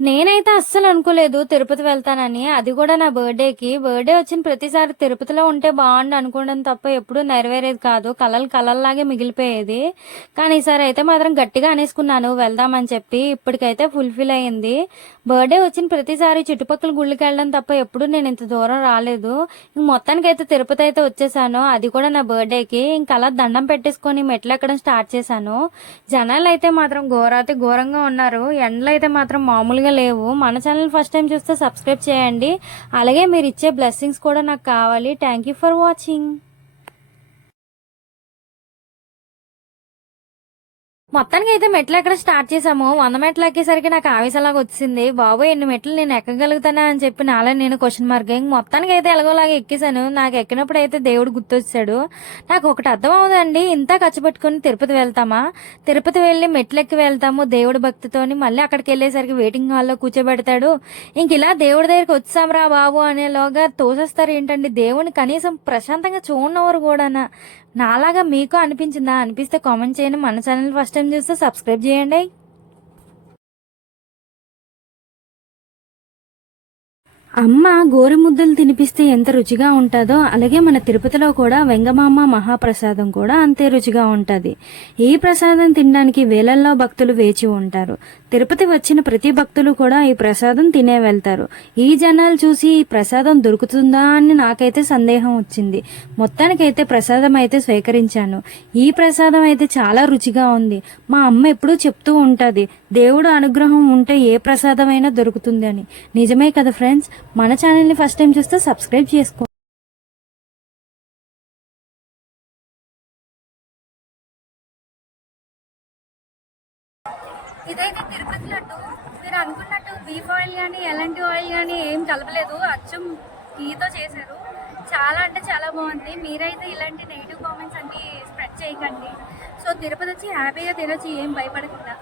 నేనైతే అస్సలు అనుకోలేదు తిరుపతి వెళ్తానని. అది కూడా నా బర్త్డేకి. బర్త్డే వచ్చిన ప్రతిసారి తిరుపతిలో ఉంటే బాగుండు అనుకోవడం తప్ప ఎప్పుడూ నెరవేరేది కాదు. కలలు కలల్లాగే మిగిలిపోయేది. కానీ ఈసారి అయితే మాత్రం గట్టిగా అనేసుకున్నాను. వెళ్దామని చెప్పి ఇప్పటికైతే ఫుల్ఫిల్ అయ్యింది బర్త్డే వచ్చిన ప్రతిసారి చుట్టుపక్కల గుళ్ళకి వెళ్ళడం తప్ప ఎప్పుడూ నేను ఇంత దూరం రాలేదు. ఇంక మొత్తానికి అయితే తిరుపతి అయితే వచ్చేసాను. అది కూడా నా బర్త్డేకి. ఇంక అలా దండం పెట్టేసుకొని మెట్లు ఎక్కడం స్టార్ట్ చేశాను. జనాలు అయితే మాత్రం ఘోరాతి ఘోరంగా ఉన్నారు. ఎండలు అయితే మాత్రం మామూలుగా లేవు. మన ఛానల్ ఫస్ట్ టైం చూస్తే సబ్స్క్రైబ్ చేయండి. అలాగే మీరు ఇచ్చే బ్లెస్సింగ్స్ కూడా నాకు కావాలి. Thank you for watching. మొత్తానికి అయితే మెట్లు ఎక్కడ స్టార్ట్ చేసాము వంద మెట్లు ఎక్కేసరికి నాకు ఆవేశలాగా వచ్చింది బాబు ఎన్ని మెట్లు నేను ఎక్కగలుగుతానా? అని చెప్పి నాలో నేను క్వశ్చన్ మార్క్ ఇంక మొత్తానికి అయితే ఎలాగోలాగా ఎక్కేసాను నాకు ఎక్కినప్పుడు అయితే దేవుడు గుర్తొచ్చాడు. నాకు ఒకటి అర్థం అవుదండి. ఇంత ఖర్చు పెట్టుకుని తిరుపతి వెళ్తామా? తిరుపతి వెళ్ళి మెట్లు ఎక్కి వెళ్తాము దేవుడి భక్తితోని. మళ్ళీ అక్కడికి వెళ్ళేసరికి వెయిటింగ్ హాల్లో కూర్చోబెడతాడు. ఇంక ఇలా దేవుడి దగ్గరికి వచ్చాంరా బాబు అనేలోగా తోసేస్తారు ఏంటండి దేవుడిని కనీసం ప్రశాంతంగా చూడనవరు కూడానా? నాలాగా మీకు అనిపించిందా? అనిపిస్తే కామెంట్ చేయండి. మన ఛానల్ ఫస్ట్ టైం చూస్తే సబ్స్క్రైబ్ చేయండి. అమ్మ గోరుముద్దలు తినిపిస్తే ఎంత రుచిగా ఉంటుందో అలాగే మన తిరుపతిలో కూడా వెంగమామ మహాప్రసాదం కూడా అంతే రుచిగా ఉంటుంది. ఈ ప్రసాదం తినడానికి వేలల్లో భక్తులు వేచి ఉంటారు. తిరుపతి వచ్చిన ప్రతి భక్తులు కూడా ఈ ప్రసాదం తినే వెళ్తారు. ఈ జనాలు చూసి ఈ ప్రసాదం దొరుకుతుందా అని నాకైతే సందేహం వచ్చింది. మొత్తానికైతే ప్రసాదం అయితే స్వీకరించాను. ఈ ప్రసాదం అయితే చాలా రుచిగా ఉంది. మా అమ్మ ఎప్పుడూ చెప్తూ ఉంటుంది దేవుడు అనుగ్రహం ఉంటే ఏ ప్రసాదమైనా దొరుకుతుంది అని. నిజమే కదా ఫ్రెండ్స్? మన ఛానల్ని ఫస్ట్ టైం చూస్తే సబ్స్క్రైబ్ చేసుకో. ఇదైతే తిరుపతి లడ్డు. మీరు అనుకున్నట్టు బీఫ్ ఆయిల్ కానీ ఎలాంటి ఆయిల్ కానీ ఏం కలపలేదు. అచ్చం ఘీతో చేశారు. చాలా అంటే చాలా బాగుంది. మీరైతే ఇలాంటి నెగిటివ్ కామెంట్స్ అన్ని స్ప్రెడ్ చేయకండి. సో తిరుపతి వచ్చి హ్యాపీగా తినొచ్చు. ఏం భయపడకుండా.